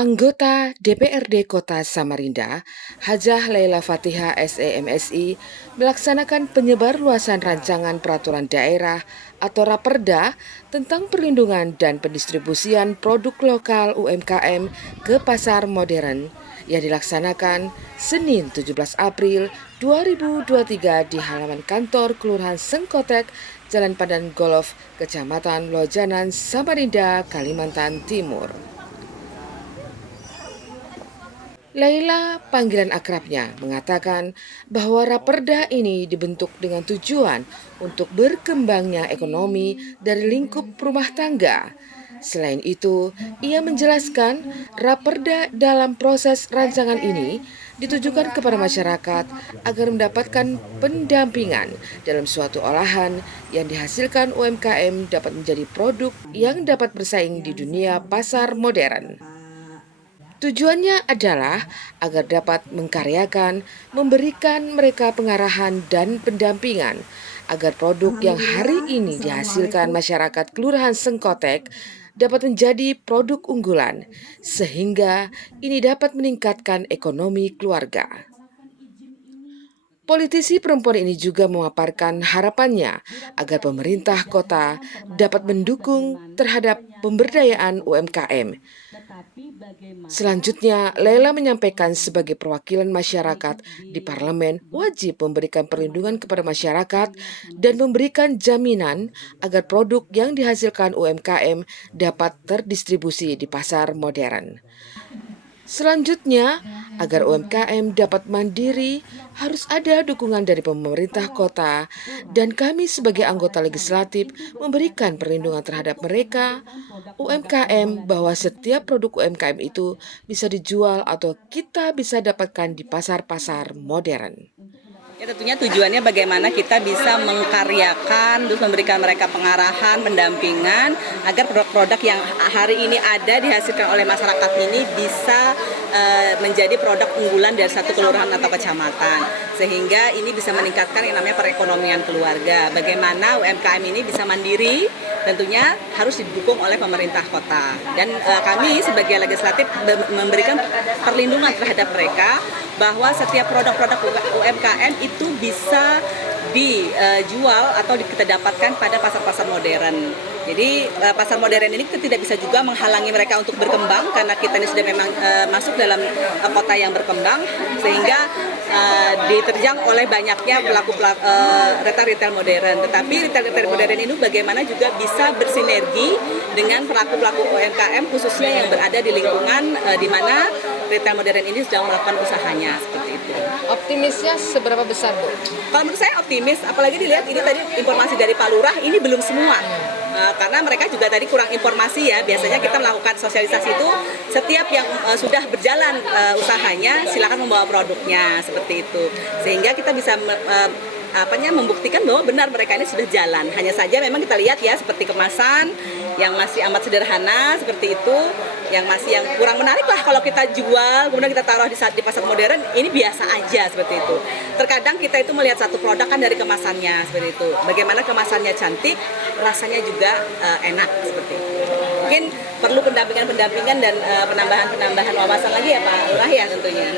Anggota DPRD Kota Samarinda, Hajah Laila Fatihah SEMSI, melaksanakan penyebarluasan rancangan peraturan daerah atau Raperda tentang perlindungan dan pendistribusian produk lokal UMKM ke pasar modern yang dilaksanakan Senin 17 April 2023 di halaman kantor Kelurahan Sengkotek, Jalan Pandan Golf, Kecamatan Lojanan, Samarinda, Kalimantan Timur. Laila, panggilan akrabnya, mengatakan bahwa Raperda ini dibentuk dengan tujuan untuk berkembangnya ekonomi dari lingkup rumah tangga. Selain itu, ia menjelaskan Raperda dalam proses rancangan ini ditujukan kepada masyarakat agar mendapatkan pendampingan dalam suatu olahan yang dihasilkan UMKM dapat menjadi produk yang dapat bersaing di dunia pasar modern. Tujuannya adalah agar dapat mengkaryakan, memberikan mereka pengarahan dan pendampingan agar produk yang hari ini dihasilkan masyarakat Kelurahan Sengkotek dapat menjadi produk unggulan, sehingga ini dapat meningkatkan ekonomi keluarga. Politisi perempuan ini juga memaparkan harapannya agar pemerintah kota dapat mendukung terhadap pemberdayaan UMKM. Selanjutnya, Laila menyampaikan sebagai perwakilan masyarakat di parlemen wajib memberikan perlindungan kepada masyarakat dan memberikan jaminan agar produk yang dihasilkan UMKM dapat terdistribusi di pasar modern. Selanjutnya, agar UMKM dapat mandiri, harus ada dukungan dari pemerintah kota, dan kami sebagai anggota legislatif memberikan perlindungan terhadap mereka, UMKM, bahwa setiap produk UMKM itu bisa dijual atau kita bisa dapatkan di pasar-pasar modern. Ya, tentunya tujuannya bagaimana kita bisa mengkaryakan, terus memberikan mereka pengarahan, pendampingan agar produk-produk yang hari ini ada dihasilkan oleh masyarakat ini bisa menjadi produk unggulan dari satu kelurahan atau kecamatan, sehingga ini bisa meningkatkan yang namanya perekonomian keluarga. Bagaimana UMKM ini bisa mandiri, tentunya harus didukung oleh pemerintah kota, dan kami sebagai legislatif memberikan perlindungan terhadap mereka bahwa setiap produk-produk UMKM itu bisa dijual atau kita dapatkan pada pasar-pasar modern. Jadi pasar modern ini kita tidak bisa juga menghalangi mereka untuk berkembang karena kita ini sudah memang masuk dalam kota yang berkembang, sehingga diterjang oleh banyaknya pelaku retail modern. Tetapi retail modern ini bagaimana juga bisa bersinergi dengan pelaku-pelaku UMKM khususnya yang berada di lingkungan di mana retail modern ini sedang melakukan usahanya, seperti itu. Optimisnya seberapa besar, Bu? Kalau menurut saya optimis, apalagi dilihat ini tadi informasi dari Pak Lurah, ini belum semua. Karena mereka juga tadi kurang informasi ya. Biasanya kita melakukan sosialisasi itu setiap yang sudah berjalan usahanya silakan membawa produknya, seperti itu. Sehingga kita bisa membuktikan bahwa benar mereka ini sudah jalan. Hanya saja memang kita lihat ya seperti kemasan yang masih amat sederhana seperti itu, yang kurang menarik lah kalau kita jual kemudian kita taruh di pasar modern, ini biasa aja seperti itu. Terkadang kita itu melihat satu produk kan dari kemasannya seperti itu. Bagaimana kemasannya cantik, rasanya juga enak seperti itu. Mungkin perlu pendampingan dan penambahan wawasan lagi ya Pak Lurah ya tentunya.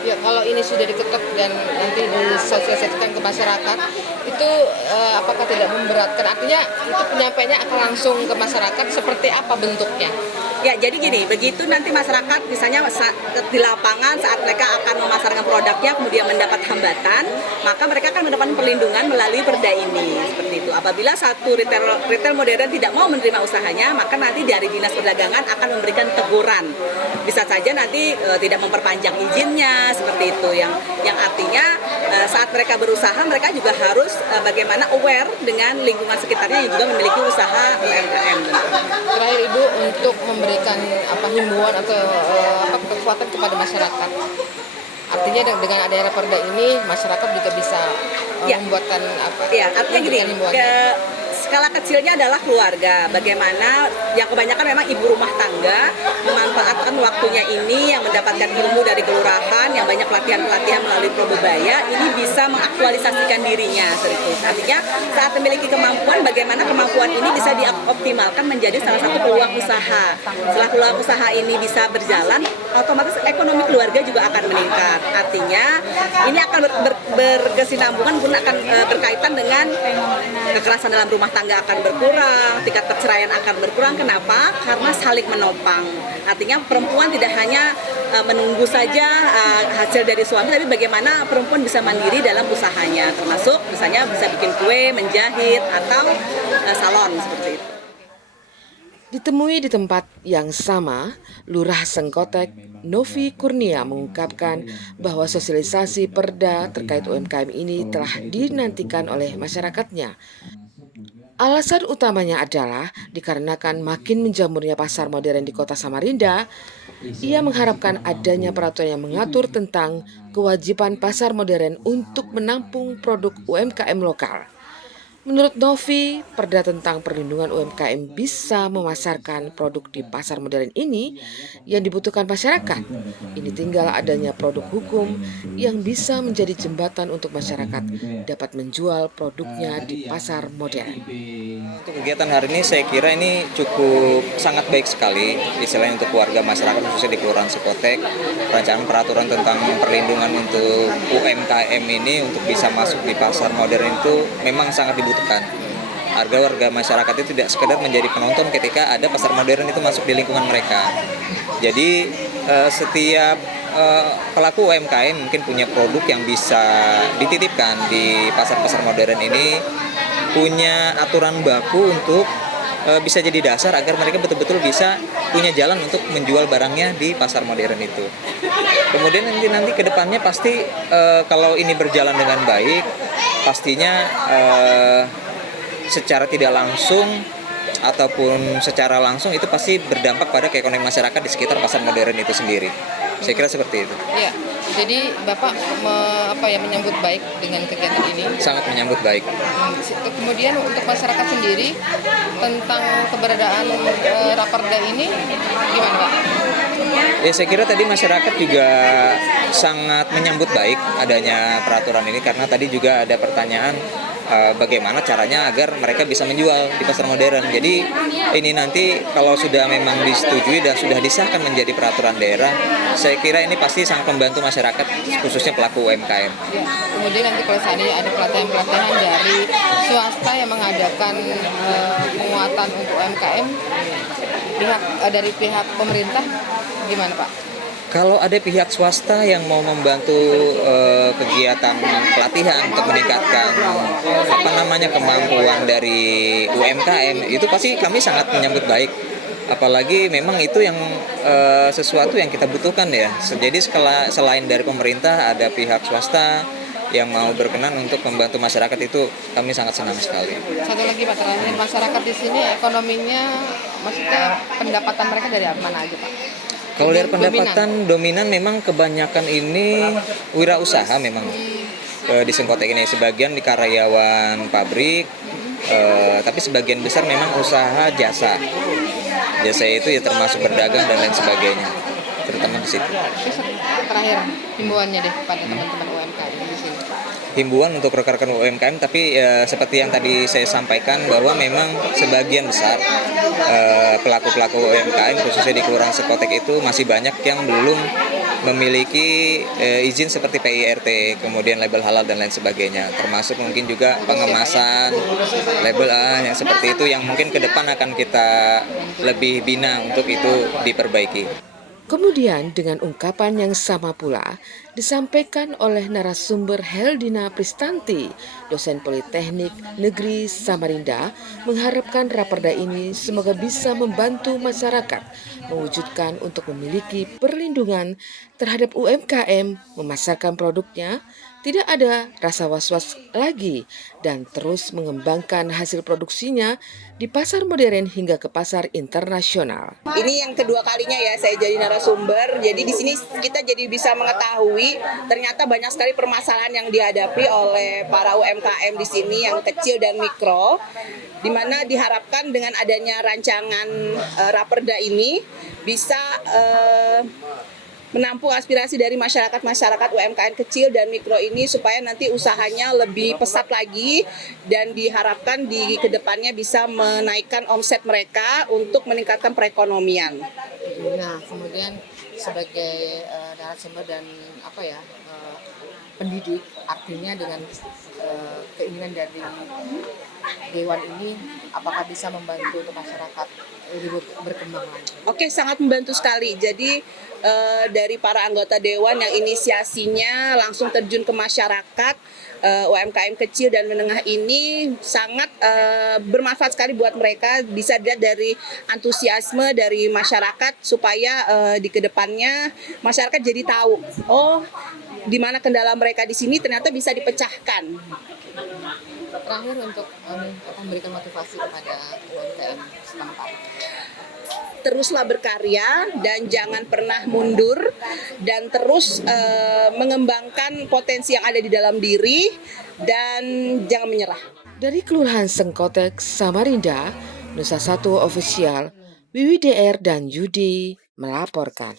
Ya, kalau ini sudah diketok dan nanti disosialisasikan ke masyarakat, itu apakah tidak memberatkan? Artinya itu penyampaiannya akan langsung ke masyarakat, seperti apa bentuknya? Ya, jadi gini, begitu nanti masyarakat misalnya di lapangan saat mereka akan memasarkan produknya kemudian mendapat hambatan, maka mereka akan mendapat perlindungan melalui perda ini, seperti itu. Apabila satu retail modern tidak mau menerima usahanya, maka nanti dari Dinas Perdagangan akan memberikan teguran. Bisa saja nanti tidak memperpanjang izinnya, seperti itu. Yang artinya saat mereka berusaha, mereka juga harus bagaimana aware dengan lingkungan sekitarnya yang juga memiliki usaha UMKM. Terakhir Ibu, untuk memberikan himbauan atau kekuatan kepada masyarakat. Artinya dengan adanya perda ini masyarakat juga bisa membuatkan artinya gini, skala kecilnya adalah keluarga. Bagaimana yang kebanyakan memang ibu rumah tangga memanfaatkan waktunya ini yang mendapatkan ilmu dari kelurahan, yang banyak pelatihan-pelatihan melalui Probebaya, ini bisa mengaktualisasikan dirinya. Artinya saat memiliki kemampuan, bagaimana kemampuan ini bisa dioptimalkan menjadi salah satu peluang usaha. Setelah peluang usaha ini bisa berjalan, otomatis ekonomi keluarga juga akan meningkat. Artinya ini akan berkesinambungan, akan berkaitan dengan kekerasan dalam rumah tangga akan berkurang, tingkat perceraian akan berkurang. Kenapa? Karena saling menopang. Artinya perempuan tidak hanya menunggu saja hasil dari suami, tapi bagaimana perempuan bisa mandiri dalam usahanya, termasuk misalnya bisa bikin kue, menjahit, atau salon seperti itu. Ditemui di tempat yang sama, Lurah Sengkotek, Novi Kurnia mengungkapkan bahwa sosialisasi perda terkait UMKM ini telah dinantikan oleh masyarakatnya. Alasan utamanya adalah dikarenakan makin menjamurnya pasar modern di kota Samarinda. Ia mengharapkan adanya peraturan yang mengatur tentang kewajiban pasar modern untuk menampung produk UMKM lokal. Menurut Novi, perda tentang perlindungan UMKM bisa memasarkan produk di pasar modern ini yang dibutuhkan masyarakat. Ini tinggal adanya produk hukum yang bisa menjadi jembatan untuk masyarakat dapat menjual produknya di pasar modern. Untuk kegiatan hari ini saya kira ini cukup sangat baik sekali, istilahnya untuk warga masyarakat khususnya di Kelurahan Sekotek. Rancangan peraturan tentang perlindungan untuk UMKM ini untuk bisa masuk di pasar modern itu memang sangat dibutuhkan. Agar warga masyarakat itu tidak sekedar menjadi penonton ketika ada pasar modern itu masuk di lingkungan mereka. Jadi setiap pelaku UMKM mungkin punya produk yang bisa dititipkan di pasar-pasar modern ini, punya aturan baku untuk bisa jadi dasar agar mereka betul-betul bisa punya jalan untuk menjual barangnya di pasar modern itu. Kemudian nanti ke depannya pasti kalau ini berjalan dengan baik, pastinya secara tidak langsung ataupun secara langsung itu pasti berdampak pada keekonomian masyarakat di sekitar pasar modern itu sendiri. Saya kira seperti itu. Ya, jadi Bapak menyambut baik dengan kegiatan ini? Sangat menyambut baik. Kemudian untuk masyarakat sendiri tentang keberadaan raperda ini gimana Pak? Ya, saya kira tadi masyarakat juga sangat menyambut baik adanya peraturan ini karena tadi juga ada pertanyaan bagaimana caranya agar mereka bisa menjual di pasar modern. Jadi ini nanti kalau sudah memang disetujui dan sudah disahkan menjadi peraturan daerah, saya kira ini pasti sangat membantu masyarakat khususnya pelaku UMKM. Ya, kemudian nanti kalau seandainya ada pelatihan-pelatihan dari swasta yang mengadakan penguatan untuk UMKM dari pihak pemerintah gimana Pak? Kalau ada pihak swasta yang mau membantu kegiatan pelatihan untuk meningkatkan kemampuan dari UMKM, itu pasti kami sangat menyambut baik. Apalagi memang itu yang sesuatu yang kita butuhkan ya. Jadi selain dari pemerintah ada pihak swasta yang mau berkenan untuk membantu masyarakat, itu kami sangat senang sekali. Satu lagi Pak, terakhir, masyarakat di sini ekonominya, maksudnya pendapatan mereka dari mana aja Pak? Kalau dari pendapatan dominan memang kebanyakan ini wirausaha memang di Sengkotek ini, sebagian di karyawan pabrik, tapi sebagian besar memang usaha jasa. Jasa itu ya termasuk berdagang dan lain sebagainya, terutama di situ. Terakhir himbauannya deh pada teman-teman UMKM di sini. Himbauan untuk rekan-rekan UMKM, tapi seperti yang tadi saya sampaikan bahwa memang sebagian besar pelaku-pelaku UMKM khususnya di Kelurahan Sekotek itu masih banyak yang belum memiliki izin seperti PIRT, kemudian label halal dan lain sebagainya, termasuk mungkin juga pengemasan label yang seperti itu yang mungkin ke depan akan kita lebih bina untuk itu diperbaiki. Kemudian dengan ungkapan yang sama pula disampaikan oleh narasumber Heldina Pristanti, dosen Politeknik Negeri Samarinda, mengharapkan raperda ini semoga bisa membantu masyarakat mewujudkan untuk memiliki perlindungan terhadap UMKM, memasarkan produknya, Tidak ada rasa was-was lagi dan terus mengembangkan hasil produksinya di pasar modern hingga ke pasar internasional. Ini yang kedua kalinya ya saya jadi narasumber. Jadi di sini kita jadi bisa mengetahui ternyata banyak sekali permasalahan yang dihadapi oleh para UMKM di sini yang kecil dan mikro, di mana diharapkan dengan adanya rancangan Raperda ini bisa menampung aspirasi dari masyarakat UMKM kecil dan mikro ini supaya nanti usahanya lebih pesat lagi dan diharapkan di kedepannya bisa menaikkan omset mereka untuk meningkatkan perekonomian. Nah, kemudian sebagai narasumber dan pendidik, artinya dengan keinginan dari Dewan ini, apakah bisa membantu untuk masyarakat lebih berkembang lagi? Oke, sangat membantu sekali. Jadi dari para anggota Dewan yang inisiasinya langsung terjun ke masyarakat, UMKM kecil dan menengah ini sangat bermanfaat sekali buat mereka. Bisa dilihat dari antusiasme dari masyarakat supaya di kedepannya masyarakat jadi tahu, oh di mana kendala mereka di sini ternyata bisa dipecahkan. Terakhir untuk memberikan motivasi kepada UMKM setempat. Teruslah berkarya dan jangan pernah mundur dan terus mengembangkan potensi yang ada di dalam diri dan jangan menyerah. Dari Kelurahan Sengkotek, Samarinda, Nusa 1 Official, Wiwi DR dan Yudi melaporkan.